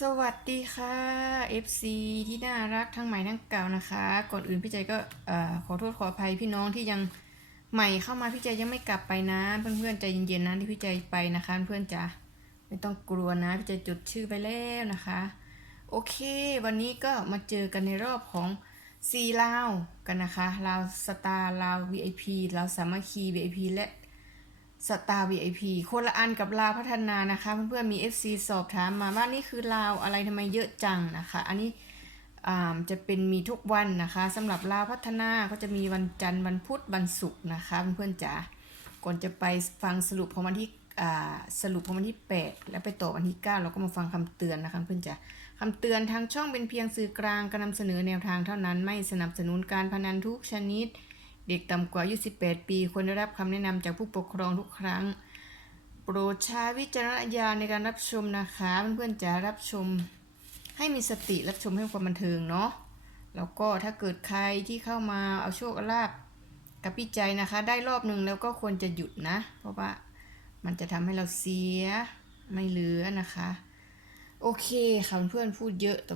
สวัสดีค่ะ FC ที่น่ารักทั้งใหม่ทั้งเก่านะคะ ก่อนอื่นพี่ใจก็ขอโทษขออภัยพี่น้องที่ยังใหม่เข้ามาพี่ใจยังไม่กลับไปนะ เพื่อนๆใจเย็นๆนะที่พี่ใจไปนะคะ เพื่อนจ๋าไม่ต้องกลัวนะพี่ใจจดชื่อไปแล้วนะคะ โอเค วันนี้ก็มาเจอกันในรอบของซีลาวกันนะคะลาวสตาร์ลาว VIP ลาวสามัคคี VIP และ สตาร์ VIP คนละอันกับลาวพัฒนานะคะ เพื่อนๆมี FC สอบถามมาว่านี่คือลาวอะไรทำไมเยอะจังนะคะ อันนี้จะเป็นมีทุกวันนะคะสำหรับลาวพัฒนาก็จะมีวันจันทร์วันพุธวันศุกร์นะคะเพื่อนๆจ๋าก่อนจะไปฟังสรุปของวันที่สรุปของวันที่ 8 แล้วไปต่อวันที่ 9 เราก็มาฟังคำเตือนนะคะเพื่อนจ๋าคำเตือนทางช่องเป็นเพียงสื่อกลางการนำเสนอแนวทางเท่านั้นไม่สนับสนุนการพนันทุกชนิด เด็กต่ำกว่าอายุ18 ปีควรได้รับคำแนะนำจากผู้ปกครองทุกครั้ง โปรดใช้วิจารณญาณในการรับชมนะคะเพื่อนๆจะรับชม ให้มีสติรับชมให้ความบันเทิงเนาะแล้วก็ถ้าเกิดใครที่เข้ามาเอาโชคเอาลาบกับพี่ใจนะคะ ได้รอบหนึ่งแล้วก็ควรจะหยุดนะ เพราะว่ามันจะทำให้เราเสียไม่เหลือนะคะ โอเคค่ะเพื่อนๆพูดเยอะแต่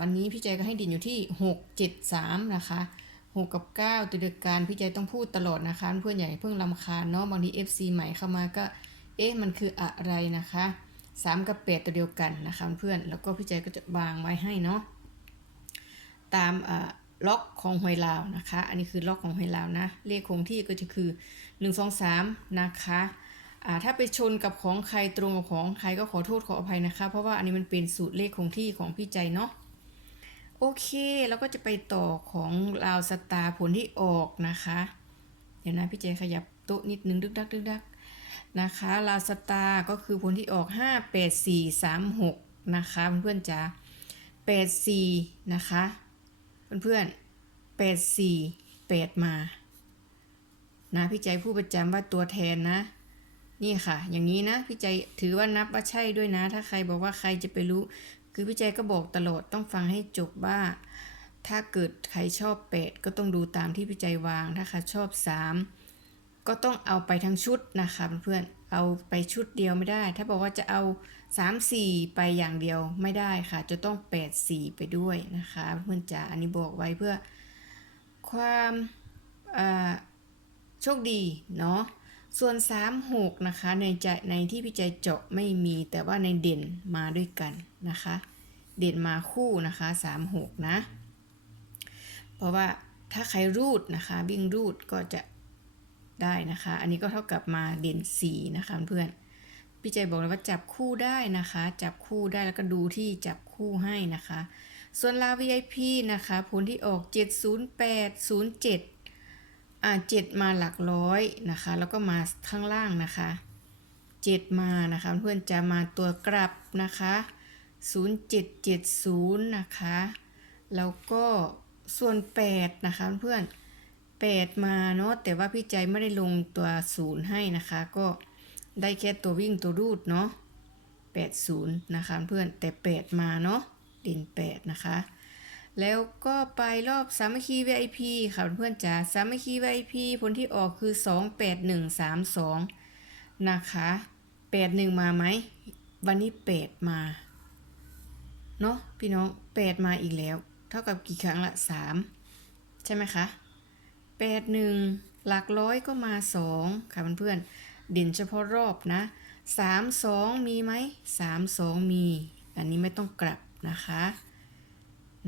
วันนี้พี่ใจก็ให้ดินอยู่ที่ 6 7 3 นะคะ 6 กับ 9 ตัวเดียวกันพี่ใจต้องพูดตลอดนะคะ เพื่อนๆอย่เพิ่งลำคาญเนาะบางที FC ใหม่เข้ามาก็ เอ๊ะมันคืออะไรนะคะ 3 กับ 8 ตัวเดียวกันนะคะเพื่อนแล้วก็พี่ใจก็จะวางไว้ให้เนาะตามล็อกของหวยลาวนะคะ อันนี้คือล็อกของหวยลาวนะ เลขคงที่ก็จะคือ 1 2 3 นะคะถ้าไปชนกับของใครตรงกับของใครก็ขอโทษขออภัยนะคะ เพราะว่าอันนี้มันเป็นสูตรเลขคงที่ของพี่ใจเนาะ โอเคแล้วก็จะไปต่อของลาวสตาร์ผลที่ออกนะคะ เดี๋ยวนะพี่เจขยับโต๊ะนิดนึงดึกดักดึกดักนะคะลาวสตาร์ก็คือผลที่ออก 5 8 4 3 6 นะคะเพื่อนๆจ๋า8 4 นะคะ เพื่อนๆ8 4 8 มา นะพี่ใจพูดประจำว่าตัวแทนนะ นี่ค่ะ อย่างนี้นะพี่ใจถือว่านับว่าใช่ด้วยนะ ถ้าใครบอกว่าใครจะไปรู้ คือพี่ใจก็บอกตลอดต้องฟังให้จบว่า ถ้าเกิดใครชอบแปดก็ต้องดูตามที่พี่ใจวางถ้าใครชอบสามก็ต้องเอาไปทั้งชุดนะคะเพื่อนๆเอาไปชุดเดียวไม่ได้ ถ้าบอกว่าจะเอาสามสี่ไปอย่างเดียวไม่ได้ค่ะ จะต้องแปดสี่ไปด้วยนะคะ เพื่อนจ๋าอันนี้บอกไว้เพื่อความโชคดีเนาะ ส่วน 3 6 นะคะ ในใจในที่พี่ใจเจาะไม่มีแต่ว่าในเด่นมาด้วยกันนะคะ เด่นมาคู่นะคะ 3 6 นะ เพราะว่าถ้าใครรูดนะคะวิ่งรูดก็จะได้นะคะ อันนี้ก็เท่ากับมาเด่น 4 นะคะเพื่อนพี่ใจบอกเลยว่าจับคู่ได้นะคะ จับคู่ได้แล้วก็ดูที่จับคู่ให้นะคะ ส่วนลา VIP นะคะ ผลที่ออก 708 07 อ่าเจ็ดมาหลักร้อยนะคะ แล้วก็มาข้างล่างนะคะเจ็ดมานะคะเพื่อนจะมาตัวกลับนะคะศูนย์เจ็ดเจ็ดศูนย์นะคะแล้วก็ส่วนแปดนะคะเพื่อนแปดมาเนาะแต่ว่าพี่ใจไม่ได้ลงตัวศูนย์ให้นะคะ ก็ได้แค่ตัววิ่งตัวรูดเนาะแปดศูนย์นะคะเพื่อนแต่แปดมาเนาะด่นแปดนะคะ แล้วก็ไปรอบสามัคคี VIP ค่ะเพื่อนจ๋าสามัคคี VIP ผลที่ออกคือ 28132 นะคะ 81 มาไหม วันนี้ 8 มา เนาะพี่น้อง 8 มาอีกแล้ว เท่ากับกี่ครั้งละ 3 ใช่ไหมคะ 81 หลักร้อยก็มา 2 ค่ะเพื่อนๆเด่นเฉพาะรอบนะ 32 มีไหม 32 มี อันนี้ไม่ต้องกลับนะคะ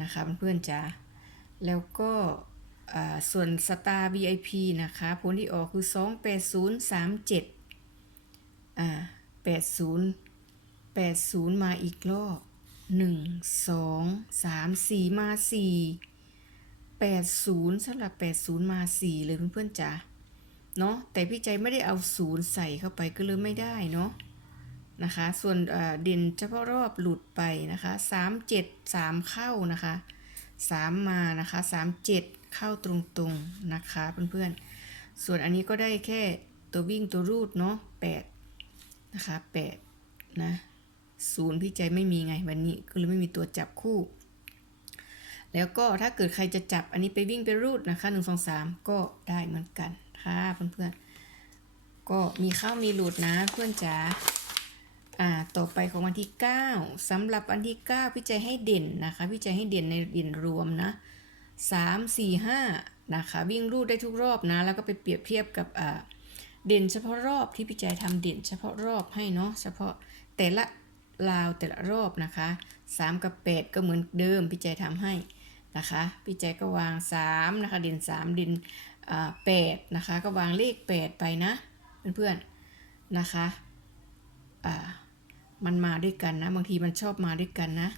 นะคะเพื่อนๆจ้าแล้วก็ส่วนสตาร์ VIP นะคะผลที่ออกคือ 28037อ่า80 80 มาอีกรอบ 1 2 3 4 มา 4 80สำหรับ 80 มา 4 เลยเพื่อนๆจ้าเนาะแต่พี่ใจไม่ได้เอา 0 ใส่เข้าไปก็เลยไม่ได้เนาะ นะคะ ส่วนด่นเฉพาะรอบหลุดไปนะคะ3 7 3เข้านะคะ3มานะคะ3 7เข้าตรงๆนะคะเพื่อนๆ ส่วนอันนี้ก็ได้แค่ตัววิ่งตัวรูดเนาะ8นะคะ8นะศูนย์พี่ใจไม่มีไงวันนี้ก็เลยไม่มีตัวจับคู่ แล้วก็ถ้าเกิดใครจะจับอันนี้ไปวิ่งไปรูดนะคะ1 2 3ก็ได้เหมือนกันค่ะเพื่อนๆ ก็มีเข้ามีหลุดนะเพื่อนจ๋า อ่าต่อไปของวันที่ 9สำหรับวันที่9พี่ใจให้เด่นนะคะพี่ใจให้เด่นในเด่นรวมนะ3 4 5นะคะวิ่งรูดได้ทุกรอบนะ แล้วก็ไปเปรียบเทียบกับอ่าเด่นเฉพาะรอบที่พี่ใจทำเด่นเฉพาะรอบให้เนาะเฉพาะแต่ละราวแต่ละรอบนะคะ 3 กับ 8 ก็เหมือนเดิมพี่ใจทำให้นะคะพี่ใจก็วาง 3 นะคะเด่น 3 เด่นอ่า8นะคะก็วางเลข 8 ไปนะ เพื่อนๆนะคะอ่า มันมาด้วยกันนะ บางทีมันชอบมาด้วยกันนะ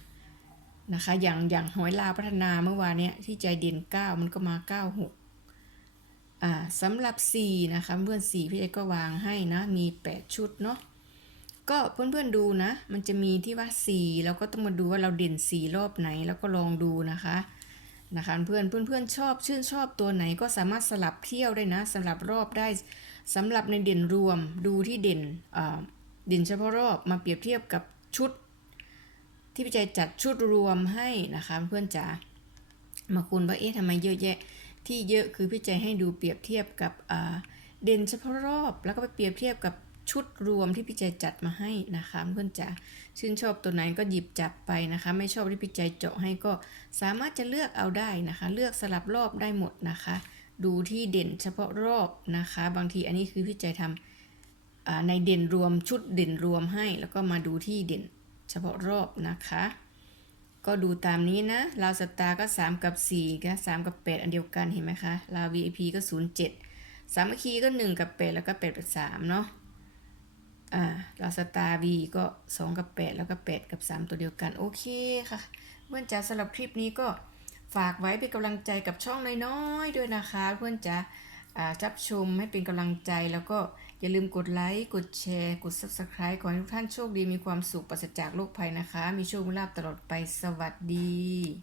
นะคะ อย่างอย่างหอยลาพัฒนาเมื่อวานเนี้ยที่ใจเด่น9มันก็มา96อ่าสำหรับ4นะคะเพื่อน4พี่ใจก็วางให้นะ มี8ชุดเนาะก็เพื่อนๆดูนะ มันจะมีที่ว่า4แล้วก็ต้องมาดูว่าเราเด่น4รอบไหนแล้วก็ลองดูนะคะนะคะเพื่อนเพื่อนๆชอบชื่นชอบตัวไหนก็สามารถสลับเที่ยวได้นะสลับรอบได้สำหรับในเด่นรวมดูที่เด่นอ่า ดินเฉพาะรอบมาเปรียบเทียบกับชุด ที่พี่ใจจัดชุดรวมให้นะคะเพื่อนจ๋ามาคุณว่าเอ๊ะทำไมเยอะแยะที่เยอะคือพี่ใจให้ดูเปรียบเทียบกับเด่นเฉพาะรอบ แล้วก็ไปเปรียบเทียบกับชุดรวมที่พี่ใจจัดมาให้นะคะเพื่อนจ๋าชื่นชอบตัวไหนก็หยิบจับไปนะคะ ไม่ชอบที่พี่ใจเจาะให้ก็สามารถจะเลือกเอาได้นะคะ เลือกสลับรอบได้หมดนะคะ ดูที่เด่นเฉพาะรอบนะคะ บางทีอันนี้คือพี่ใจทำอ่า ในเด่นรวมชุดเด่นรวมให้ แล้วก็มาดูที่เด่นเฉพาะรอบนะคะ ก็ดูตามนี้นะลาวสตาร์ก็ 3 กับ4ก็3 กับ 8 อันเดียวกันเห็นไหมคะลาว VIP ก็ 07 สามัคคีก็ 1 กับ 8 แล้วก็8เป็น3เนาะอ่าลาวสตาร์ V ก็ 2 กับ 8 แล้วก็ 8 กับ 3 ตัวเดียวกัน โอเคค่ะเพื่อนจ๋าสำหรับคลิปนี้ก็ฝากไว้เป็นกำลังใจกับช่องน้อยๆด้วยนะคะ เพื่อนจ๋ารับชมให้เป็นกำลังใจแล้วก็ อย่าลืมกดไลค์ กดแชร์ กด Subscribe ขอให้ทุกท่านโชคดีมีความสุขปราศจากโรคภัยนะคะ มีโชคมีลาภตลอดไปสวัสดี